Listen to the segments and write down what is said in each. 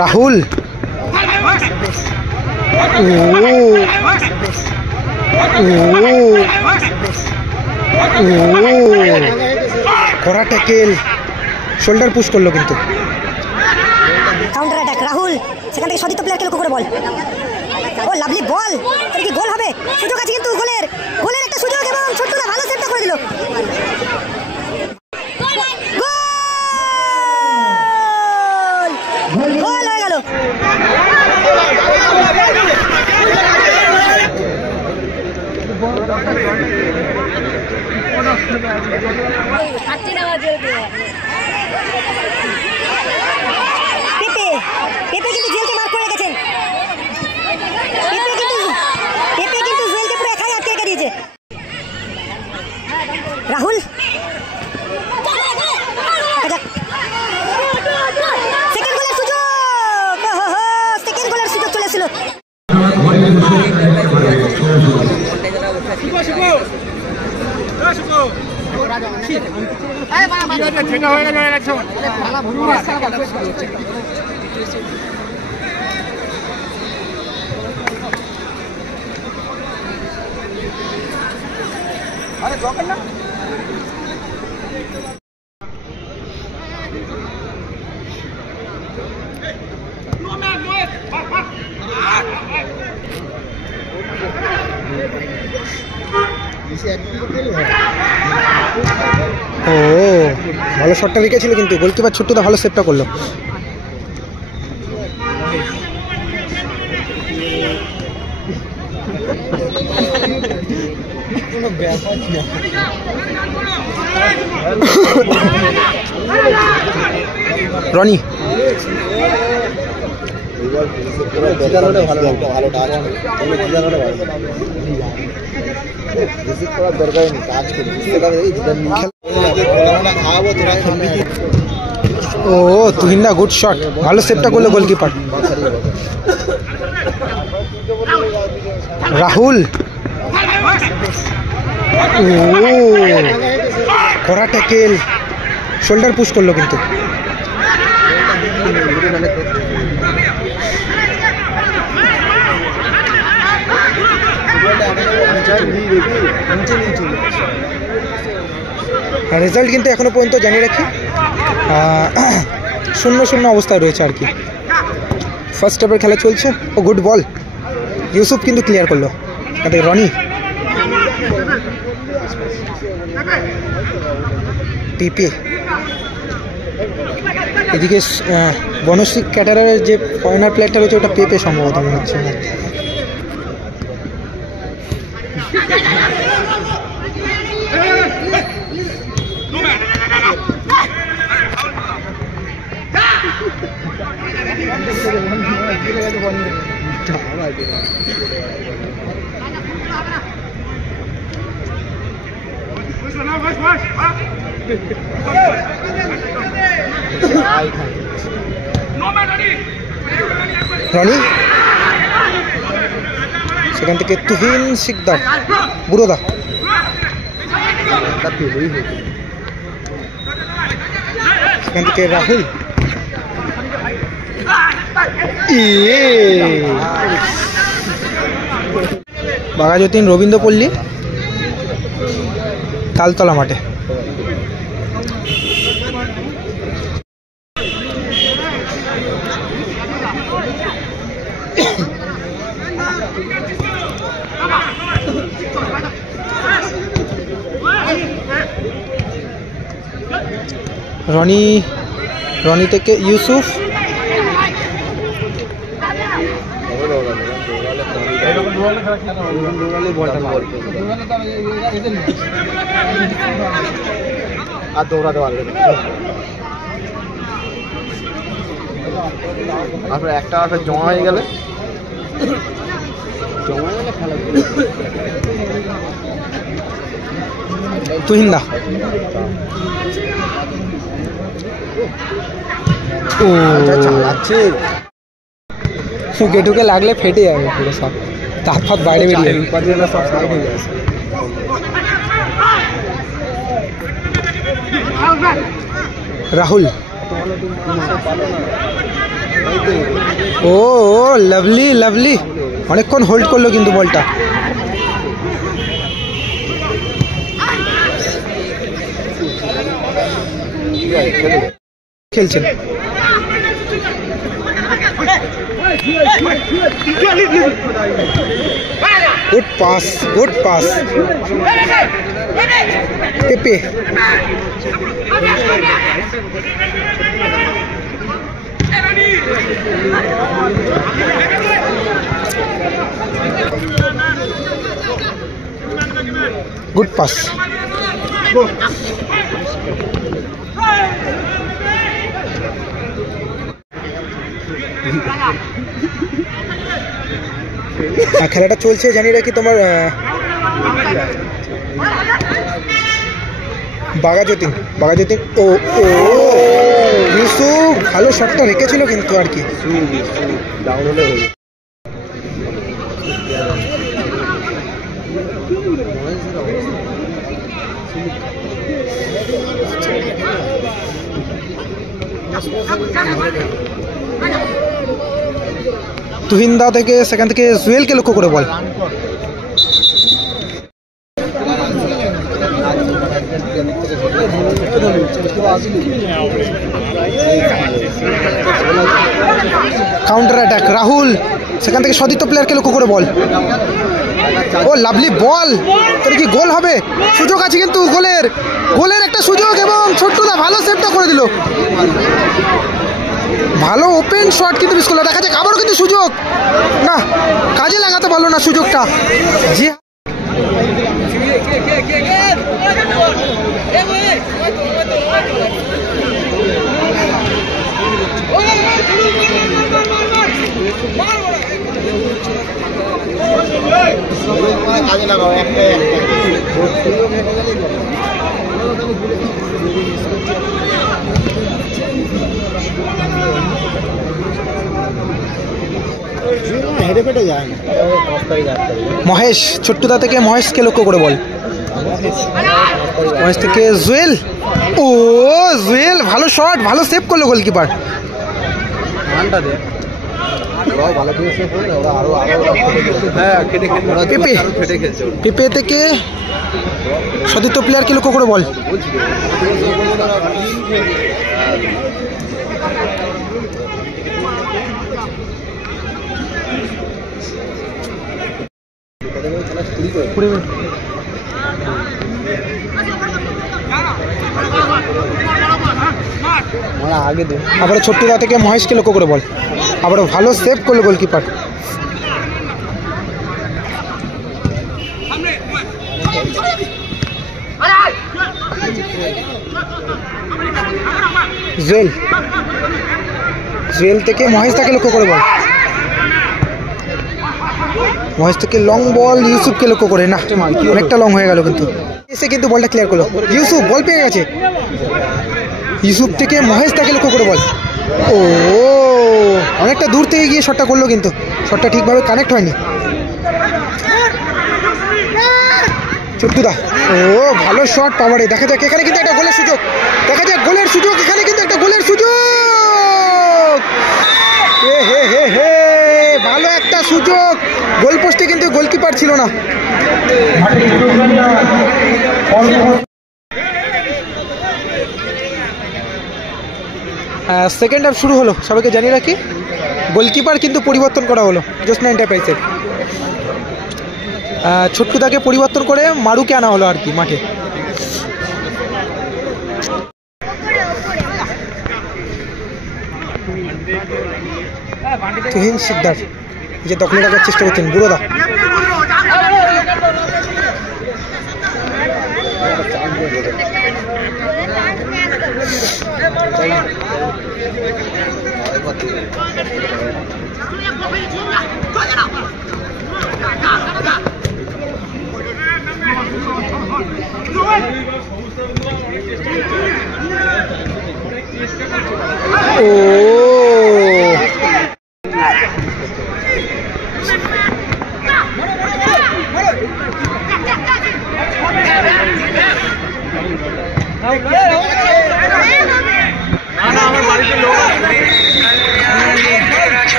রাহুল করা tackle, shoulder push করলো কিন্তু। কাউন্টার অ্যাটাক রাহুল, সেখান থেকে সতীর্থ প্লেয়ারকে লক্ষ্য করে বল। ও লাভলি বল, তার কি গোল হবে? সুযোগ আছে কিন্তু গোলের একটা সুযোগ, এবং ছোট্টুদা ভালো সেভটা করে দিল। গোল হয়ে গেল। পেপে কিন্তু জুয়েলকে মার্ক করে রেখেছেন। পেপে কিন্তু জুয়েলকে পুরো একাই আটকে রেখে দিয়েছে। রাহুল সেকেন্ড গোলের সুযোগ, সেকেন্ড গোলের সুযোগ চলে এসেছিল। ও ভালো শটটা রেখেছিল কিন্তু গোলকিপার ছোট্টুদা ভালো সেভটা করলো। রনি ও তুহিন্দা গুড শট, ভালো সেভটা করলো গোলকিপার। রাহুল করা ট্যাকেল, শোল্ডার পুশ করলো কিন্তু। রেজাল্ট কিন্তু এখনো পর্যন্ত জানিয়ে রাখি 0-0 অবস্থায় রয়েছে আর কি। ফার্স্ট হাফের খেলা চলছে। ও গুড বল, ইউসুফ কিন্তু ক্লিয়ার করলো। রনি পিপি, এদিকে বনশ্রী ক্যাটারারের যে ফরেনার প্লেয়ারটা রয়েছে ওটা পেপে সম্ভবত মনে হচ্ছে। রনি সেখান থেকে তুহিন শিকদার বুড়োদা, সেখান থেকে রাহুল, বাঘাযতীন রবীন্দ্রপল্লী তালতলা মাঠে। রনি থেকে ইউসুফ, আর দৌড়াতে পারবে না। আপনার একটা জমা হয়ে গেলে খেলা তুহিন্দা ও চালাচ্ছে, ঢুকে লাগলে ফেটে যাবে পুরো সব, তার ফাত বাইরে বেরিয়ে সব সাইড হয়ে যাচ্ছে। রাহুল ও ও লাভলি লাভলি, অনেকক্ষণ হোল্ড করলো কিন্তু বলটা। খেলছেন গুড পাস, গুড পাস। পেপে গুড পাস। খেলাটা চলছে, জানি রাখি তোমার বাঘাযতীন ও ও ইউসুফ ভালো শটটা রেখেছিল কিন্তু আর কি। তুহিনদা থেকে সেখান থেকে জুয়েলকে লক্ষ্য করে বল। কাউন্টার অ্যাটাক রাহুল, সেখান থেকে সতীর্থ প্লেয়ারকে লক্ষ্য করে বল। ও লাভলি বল, তোর কি গোল হবে? সুযোগ আছে কিন্তু গোলের একটা সুযোগ, এবং ছোট্টুদা ভালো সেভটা করে দিল। ভালো ওপেন শট কিন্তু মিস করলো। দেখা যাক আবারও কিন্তু সুযোগ, না কাজে লাগাতে পারলো না সুযোগটা। যে কাজে লাগাও একটা হেঁটে ফেটে যায় না। মহেশ, ছোট্টুদা থেকে মহেশকে লক্ষ্য করে বল। মহেশ থেকে জুয়েল, ও জুয়েল ভালো শট, ভালো সেভ করলো গোলকিপার। পেপে থেকে সতীর্থ প্লেয়ারকে লক্ষ্য করে বল। আবার ছোট্টুদা থেকে মহেশকে লক্ষ্য করে বল। আবারও ভালো সেভ করলো গোলকিপার। জুয়েল থেকে মহেশ তাকে লক্ষ্য করে বল। মহেশ থেকে লং বল ইউসুফকে লক্ষ্য করে, না অনেকটা লং হয়ে গেল কিন্তু। এসে কিন্তু বলটা ক্লিয়ার করলো ইউসুফ, বল পেয়ে গেছে। ইউসুফ থেকে মহেশ তাকে লক্ষ্য করে বল। ও অনেকটা দূর থেকে গিয়ে শটটা করলো কিন্তু শটটা ঠিকভাবে কানেক্ট হয়নি। ছোট্টুদা, ও ভালো শট পাওয়ারে। দেখা যাক এখানে কিন্তু একটা গোলের সুযোগ, দেখা যাক গোলের সুযোগ, এখানে কিন্তু একটা গোলের সুযোগ। হে ভালো একটা সুযোগ, গোল পোস্টে কিন্তু গোলকিপার ছিল না। সেকেন্ড হাফ শুরু হলো, সবাইকে জানিয়ে রাখি গোলকিপার কিন্তু পরিবর্তন করা হলো জ্যোৎস্না এন্টারপ্রাইজের। ছোট্টুদাকে পরিবর্তন করে মারুকে আনা হলো আর কি মাঠে। তুহিন সিকদার যে দখলে রাখার চেষ্টা করছেন বুড়োদা।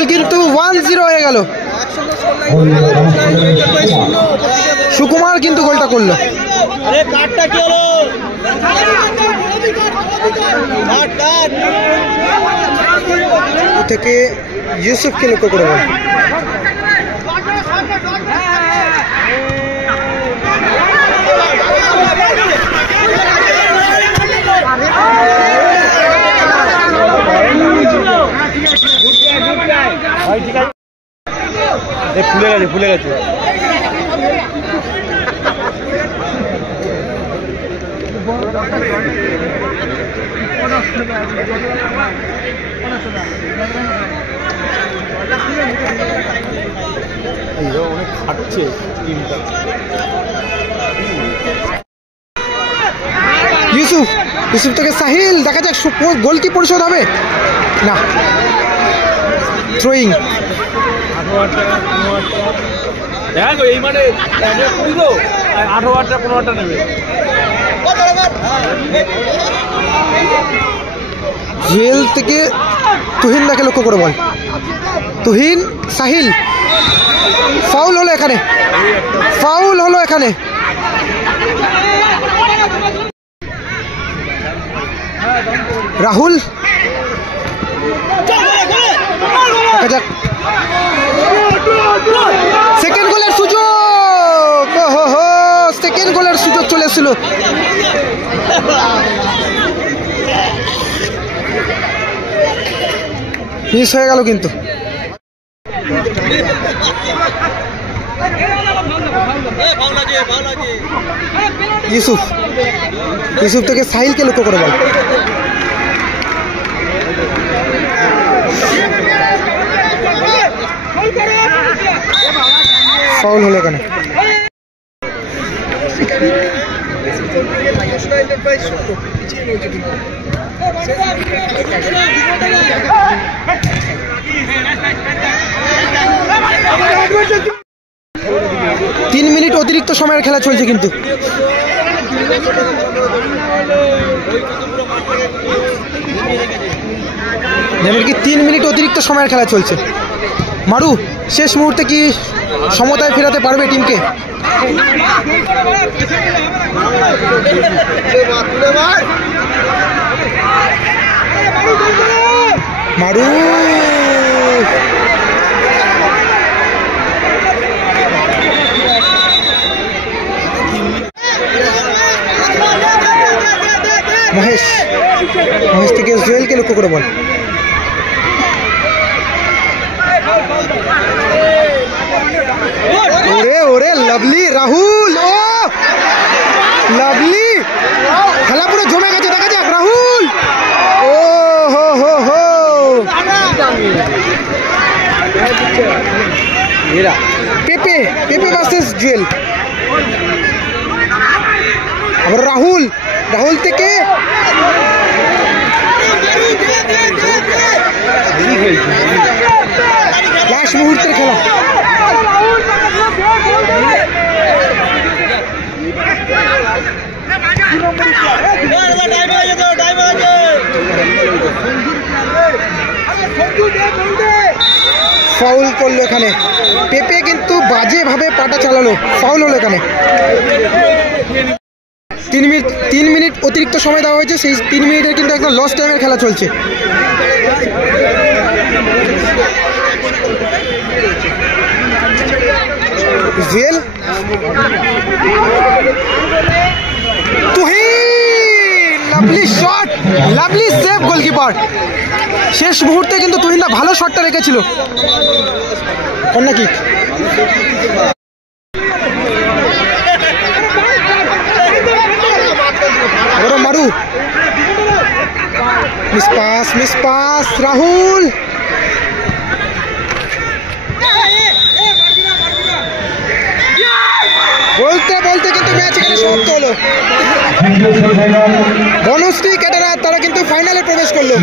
গোল কিন্তু 1-0 হয়ে গেল। সুকুমার কিন্তু গোলটা করলো। থেকে ইউসুফকে লক্ষ্য করে বল। ফুলে গেছে অনেক খাটছে টিমটা। ইউসুফ থেকে সাহিল, দেখা যাক গোল কি পরিশোধ হবে না। থ্রোয়িং দেখো এই মানে 18-15 নেবে। জুয়েল থেকে তুহিন দাকে লক্ষ্য করে বল। তুহিন, সাহিল, ফাউল হলো এখানে, ফাউল হলো এখানে। রাহুল, দেখা যাক সেকেন্ড গোলের সুযোগ। সেকেন্ড গোলের সুযোগ চলে এসেছিল। মিস হয়ে গেল কিন্তু। ইউসুফ থেকে সাহিলকে লক্ষ্য করে বল। ফাউল হলো এখানে। তিন মিনিট অতিরিক্ত সময়ের খেলা চলছে কিন্তু। যেমন কি 3 মিনিট অতিরিক্ত সময়ের খেলা চলছে। মারু শেষ মুহূর্তে কি সমতায় ফেরাতে পারবে টিমকে? মারু মহেশ থেকে জুয়েলকে লক্ষ্য করে বল। ওরে লাভলি, রাহুল, ও লাভলি, খেলা পুরো জমে গেছে। দেখা যাক রাহুল, ও হো পেপে ভার্সেস জুয়েল। আবার রাহুল থেকে লাস্ট মুহূর্তের খেলা। ফাউল করলো এখানে। পেপে কিন্তু বাজে ভাবে পাটা চালালো, ফাউল হলো এখানে। 3 মিনিট অতিরিক্ত সময় দেওয়া হয়েছে। সেই 3 মিনিটের কিন্তু একদম লস টাইমের খেলা চলছে। Jewel, Tuhin, lovely shot, lovely save goalkeeper. শেষ মুহূর্তে কিন্তু তুহিন ভালো শটটা রেখেছিল। Corner kick. Maru, miss pass, Rahul. বলতে কিন্তু ম্যাচ এখানে সমাপ্ত হলো। বনশ্রী ক্যাটারার তারা কিন্তু ফাইনালে প্রবেশ করলো।